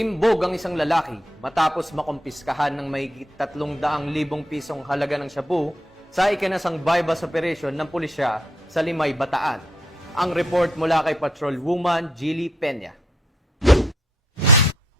Timbog ang isang lalaki matapos makumpiskahan ng mahigit 300,000 pisong halaga ng shabu sa ikinasang bypass operation ng pulisya sa Limay, Bataan. Ang report mula kay Patrolwoman Jilly Peña.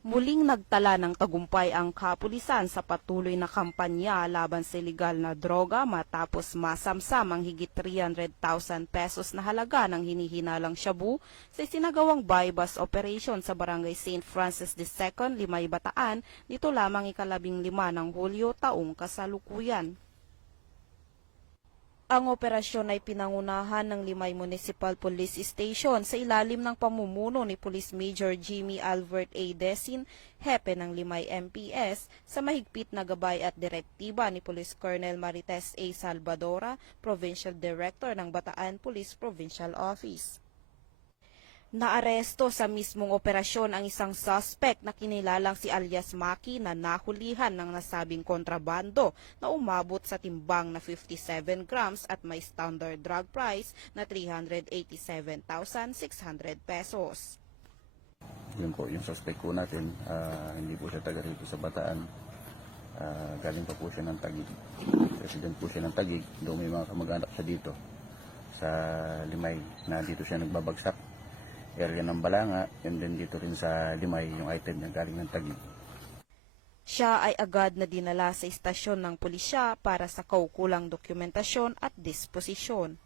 Muling nagtala ng tagumpay ang kapulisan sa patuloy na kampanya laban sa ilegal na droga matapos masamsam ang higit 300,000 pesos na halaga ng hinihinalang shabu sa isinagawang bypass operation sa Barangay St. Francis II, Limay, Bataan nito lamang ika-15 ng Hulyo taong kasalukuyan. Ang operasyon ay pinangunahan ng Limay Municipal Police Station sa ilalim ng pamumuno ni Police Major Jimmy Albert A. Desin, hepe ng Limay MPS, sa mahigpit na gabay at direktiba ni Police Colonel Marites A. Salvadora, Provincial Director ng Bataan Police Provincial Office. Naaresto sa mismong operasyon ang isang suspect na kinilalang si alias Maki na nahulihan ng nasabing kontrabando na umabot sa timbang na 57 grams at may standard drug price na 387,600 pesos. Yun po, yung suspect po natin, hindi po siya taga rito sa Bataan. Galing pa po siya ng Taguig. Resident po siya ng Taguig, doon may mga kamag-anak siya dito sa Limay na dito siya nagbabagsak. Area ng Balanga, and then dito rin sa Limay yung item niya galing ng Taguig. Siya ay agad na dinala sa istasyon ng pulisya para sa kaukulang dokumentasyon at disposisyon.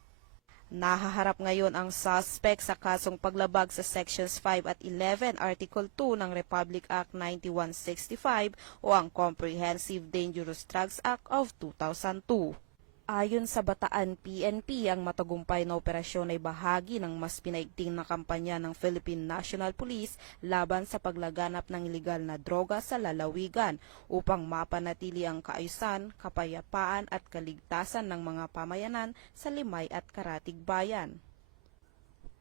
Nahaharap ngayon ang suspect sa kasong paglabag sa Sections 5 at 11 Article 2 ng Republic Act 9165 o ang Comprehensive Dangerous Drugs Act of 2002. Ayon sa Bataan PNP, ang matagumpay na operasyon ay bahagi ng mas pinaigting na kampanya ng Philippine National Police laban sa paglaganap ng ilegal na droga sa lalawigan upang mapanatili ang kaayusan, kapayapaan at kaligtasan ng mga pamayanan sa Limay at Karatig Bayan.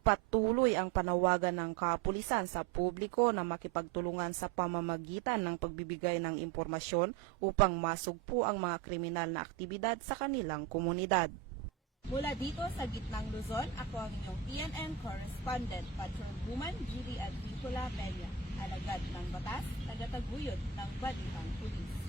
Patuloy ang panawagan ng kapulisan sa publiko na makipagtulungan sa pamamagitan ng pagbibigay ng impormasyon upang masugpo ang mga kriminal na aktibidad sa kanilang komunidad. Mula dito sa gitnang Luzon, ako ang inyong PNN correspondent, Patrolwoman Jilly Peña, alagad ng batas, tagataguyod ng Balitang Pulis.